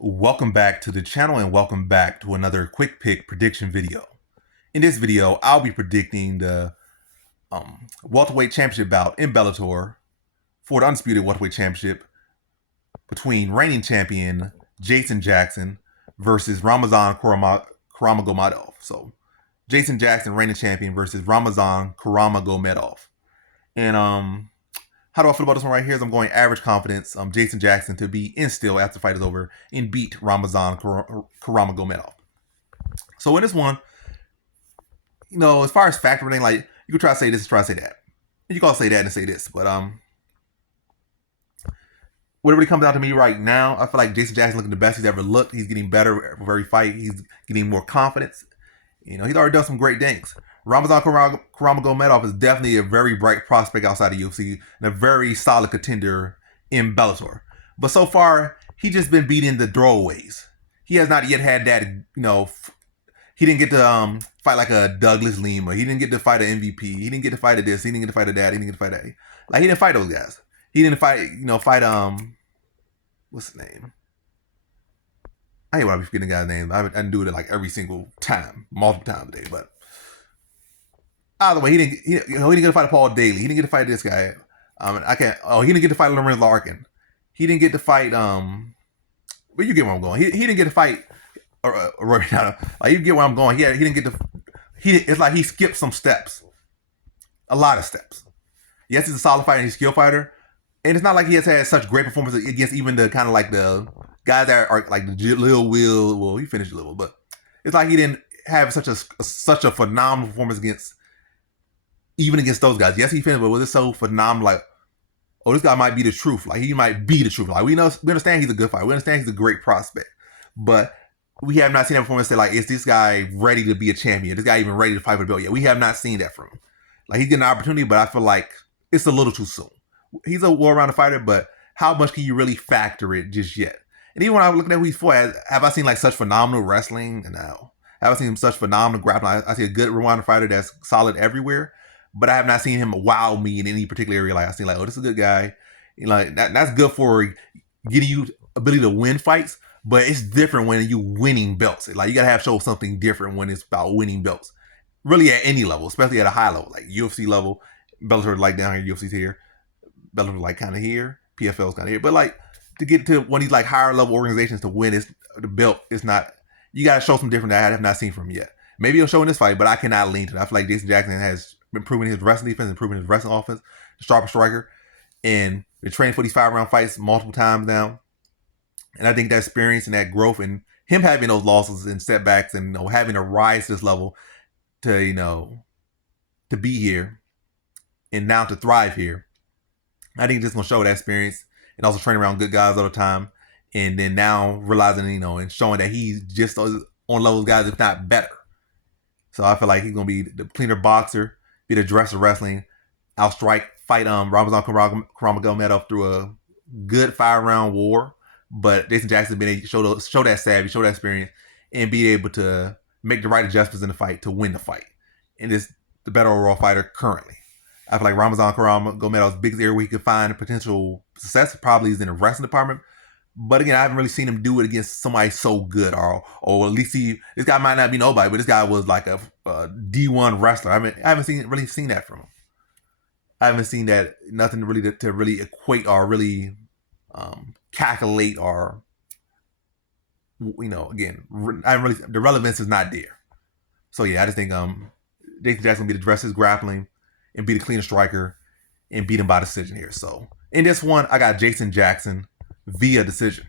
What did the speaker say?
Welcome back to the channel and welcome back to another quick pick prediction video. In this video, I'll be predicting the welterweight championship bout in Bellator for the undisputed welterweight championship between reigning champion Jason Jackson versus Ramazan Kuramagomedov. So, Jason Jackson, reigning champion versus Ramazan Kuramagomedov. And how do I feel about this one right here? I'm going average confidence. Jason Jackson to be in still after the fight is over and beat Ramazan Kuramagomedov. So in this one, as far as factoring, like you could try to say this, try to say that. You can also say that and say this, but what it really comes down to me right now, I feel like Jason Jackson looking the best he's ever looked. He's getting better for every fight. He's getting more confidence. He's already done some great things. Ramazan Kuramagomedov is definitely a very bright prospect outside of UFC and a very solid contender in Bellator. But so far, he's just been beating the throwaways. He has not yet had that, he didn't get to fight like a Douglas Lima. He didn't get to fight an MVP. He didn't get to fight a this. He didn't get to fight a that. He didn't get to fight that. Like, he didn't fight those guys. He didn't fight, what's his name? I hate when I be forgetting the guy's name. I didn't do it like every single time, multiple times a day, but either way, he didn't get to fight Paul Daly. He didn't get to fight this guy. He didn't get to fight Lorenz Larkin. He didn't get to fight. But you get where I'm going. He didn't get to fight. Like, you get where I'm going. He didn't get to. It's like he skipped some steps. A lot of steps. Yes, he's a solid fighter and he's a skill fighter, and it's not like he has had such great performances against even the kind of like the guys that are like the Lil Will. Well, he finished Lil, but it's like he didn't have such a phenomenal performance against those guys. Yes, he finished, but was it so phenomenal? Like, oh, this guy might be the truth. Like, he might be the truth. Like, we understand he's a good fighter. We understand he's a great prospect, but we have not seen that performance. Say, like, is this guy ready to be a champion? This guy even ready to fight for the belt yet? We have not seen that from him. Like, he's getting an opportunity, but I feel like it's a little too soon. He's a well-rounded fighter, but how much can you really factor it just yet? And even when I was looking at who he's for, have I seen like such phenomenal wrestling? No. Have I seen such phenomenal grappling? I see a good rounded fighter that's solid everywhere, but I have not seen him wow me in any particular area. Like, I seen like, oh, this is a good guy. Like, that's good for getting you ability to win fights, but it's different when you winning belts. Like, you gotta show something different when it's about winning belts. Really at any level, especially at a high level, like UFC level. Bellator like down here, UFC's here. Bellator like kind of here. PFL's kind of here. But like, to get to one of these like higher level organizations to win the belt, is not. You gotta show some different that I have not seen from him yet. Maybe he'll show in this fight, but I cannot lean to that. I feel like Jason Jackson has been improving his wrestling defense, improving his wrestling offense, sharper striker, and been training for these 5-round fights multiple times now. And I think that experience and that growth and him having those losses and setbacks and having to rise to this level to to be here and now to thrive here, I think just gonna show that experience and also training around good guys all the time, and then now realizing and showing that he's just on level guys, if not better. So I feel like he's gonna be the cleaner boxer, be the dresser wrestling, outstrike, fight Ramazan Kuramagomedov through a good 5-round war. But Jason Jackson been able to show that savvy, show that experience, and be able to make the right adjustments in the fight to win the fight. And is the better overall fighter currently. I feel like Ramazan Kuramagomedov's biggest area where he could find potential success probably is in the wrestling department. But again, I haven't really seen him do it against somebody so good, or at least this guy might not be nobody, but this guy was like a D1 wrestler. I haven't really seen that from him. I haven't seen that, nothing really to really equate or really calculate, or again, the relevance is not there. So yeah, I just think Jason Jackson will be the dress his grappling and be the cleaner striker and beat him by decision here. So in this one, I got Jason Jackson via decision.